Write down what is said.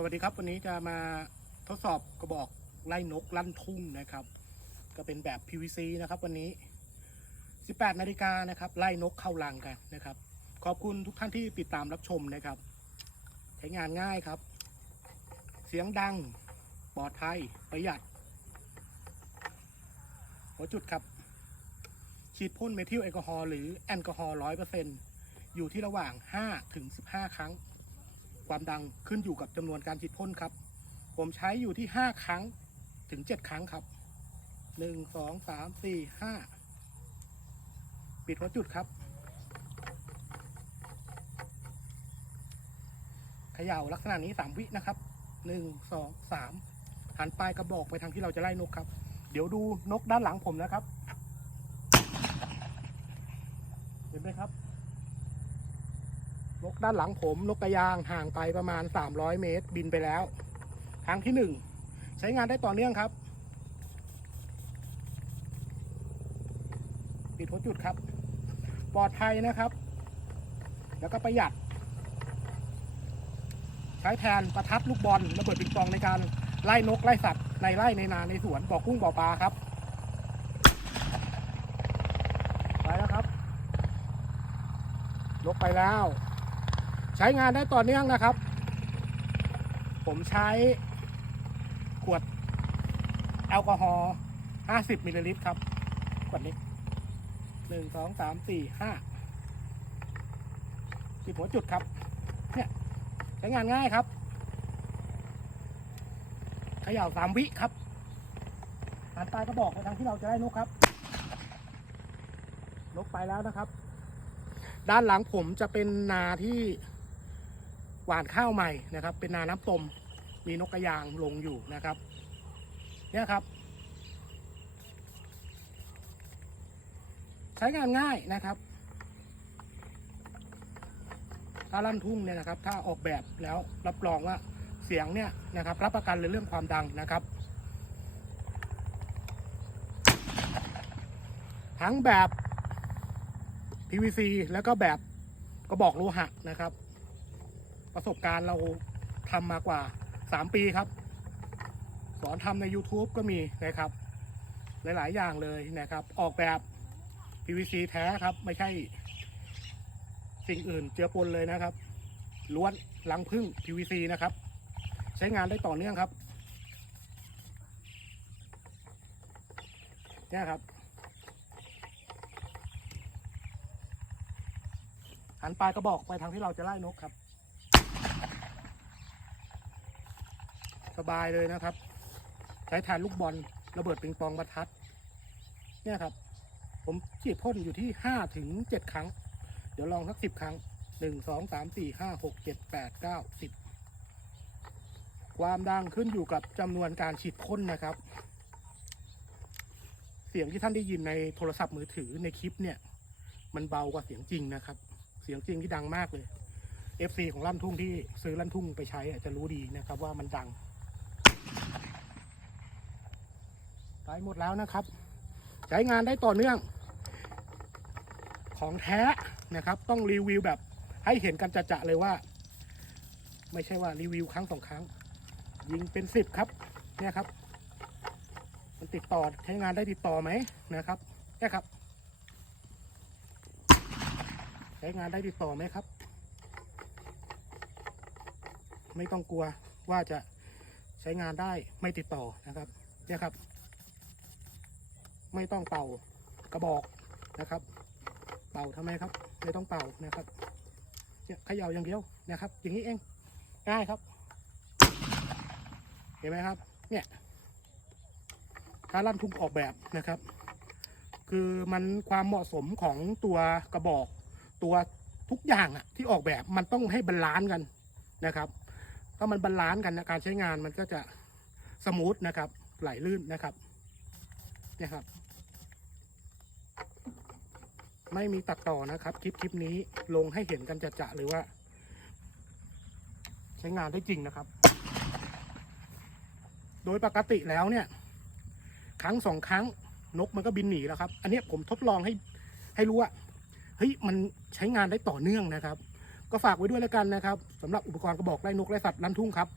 สวัสดีครับ วันนี้จะมาทดสอบกระบอกไล่นกลั่นทุ่งนะครับ ก็เป็นแบบ PVC นะครับวันนี้ 18 นาฬิกานะครับไล่นกเข้ารังกันนะครับ ขอบคุณทุกท่านที่ติดตามรับชมนะครับ ใช้งานง่ายครับ เสียงดังปลอดภัยประหยัด หัวจุดครับ ฉีดพ่นเมทิลแอลกอฮอล์หรือแอลกอฮอล์ร้อยเปอร์เซ็นอยู่ที่ระหว่าง5ถึง15 ครั้ง ความดังขึ้นอยู่กับจำนวนการฉีดพ่นครับ ผมใช้อยู่ที่ 5 ครั้งถึง 7 ครั้งครับ 1 2 3 4 5 ปิดหัวจุดครับ เขย่าลักษณะนี้ 3 วินะครับ 1 2 3 หันปลายกระบอกไปทางที่เราจะไล่นกครับ เดี๋ยวดูนกด้านหลังผมนะครับ เห็นไหมครับ กด้านหลังผมนกกระยางห่างไปประมาณ 300 เมตร บินไปแล้ว ครั้งที่หนึ่งใช้งานได้ต่อเนื่องครับ ปิดหัวจุดครับ ปลอดภัยนะครับ แล้วก็ประหยัด ใช้แทนประทัดลูกบอลระเบิดปิงปองในการไล่นกไล่สัตว์ในไร่ในนาในสวนบ่อกุ้งบ่อปลาครับไปแล้วครับนกไปแล้ว ใช้งานได้ต่อเนื่องนะครับ ผมใช้ขวดแอลกอฮอล์50มิลลิลิตรครับ ขวดนี้หนึ่งสองสามสี่ห้าสิบหัวจุดครับ เนี่ยใช้งานง่ายครับเขย่าสามวิครับหันปลายก็บอกไปทางที่เราจะได้นกครับนกไปแล้วนะครับ ด้านหลังผมจะเป็นนาที่ หวานข้าวใหม่นะครับ เป็นนาน้ำตมมีนกกระยางลงอยู่นะครับ เนี่ยครับ ใช้งานง่ายนะครับ ถ้าลั่นทุ่งเนี่ยนะครับ ถ้าออกแบบแล้วรับรองว่าเสียงเนี่ยนะครับ รับประกันเลยเรื่องความดังนะครับ ทั้งแบบ PVC แล้วก็แบบกระบอกโลหะนะครับ ประสบการณ์เราทำมากว่า 3 ปีครับ สอนทำใน YouTube ก็มีนะครับ หลาย ๆ อย่างเลยนะครับ ออกแบบ PVC แท้ครับ ไม่ใช่ สิ่งอื่นเจือปนเลยนะครับ ล้วนลังพึ่ง PVC นะครับ ใช้งานได้ต่อเนื่องครับเนี่ยครับหันปลายกระบอกไปทางที่เราจะไล่นกครับ บายเลยนะครับ ใช้แทนลูกบอลระเบิดปิงปองประทัด เนี่ยครับ ผมฉีดพ่นอยู่ที่ห้าถึงเจ็ดครั้ง เดี๋ยวลองสักสิบครั้งหนึ่งสองสามสี่ห้าหกเจ็ดแปดเก้าสิบความดังขึ้นอยู่กับจำนวนการฉีดพ่นนะครับ เสียงที่ท่านได้ยินในโทรศัพท์มือถือในคลิปเนี่ย มันเบากว่าเสียงจริงนะครับ เสียงจริงที่ดังมากเลย FC ของลั่นทุ่งที่ซื้อลั่นทุ่งไปใช้อาจจะรู้ดีนะครับว่ามันดัง ไปหมดแล้วนะครับ ใช้งานได้ต่อเนื่อง ของแท้นะครับ ต้องรีวิวแบบให้เห็นกันจะๆเลยว่า ไม่ใช่ว่ารีวิวครั้งสองครั้ง ยิงเป็นสิบครับเนี่ยครับ มันติดต่อใช้งานได้ติดต่อไหมนะครับเนี่ยครับ ใช้งานได้ติดต่อไหมครับ ไม่ต้องกลัวว่าจะใช้งานได้ไม่ติดต่อนะครับเนี่ยครับ ไม่ต้องเป่ากระบอกนะครับ เป่าทำไมครับ ไม่ต้องเป่านะครับเนี่ยเขย่าอย่างเดียวนะครับ อย่างนี้เองง่ายครับ เห็นไหมครับ เนี่ยการลั่นทุ่งออกแบบนะครับ คือมันความเหมาะสมของตัวกระบอก ตัวทุกอย่างอะที่ออกแบบมันต้องให้บาลานซ์กันนะครับถ้ามันบาลานซ์กันนะการใช้งานมันก็จะสมูทนะครับไหลลื่นนะครับ เนี่ยครับ ไม่มีตัดต่อนะครับ คลิปคลิปนี้ลงให้เห็นกันจะๆเลยว่า ใช้งานได้จริงนะครับ โดยปกติแล้วเนี่ย ครั้งสองครั้งนกมันก็บินหนีแล้วครับ อันนี้ผมทดลองให้ให้รู้ว่าเฮ้ยมันใช้งานได้ต่อเนื่องนะครับ ก็ฝากไว้ด้วยแล้วกันนะครับสำหรับอุปกรณ์กระบอกไล่นกไล่สัตว์ลั่นทุ่งครับ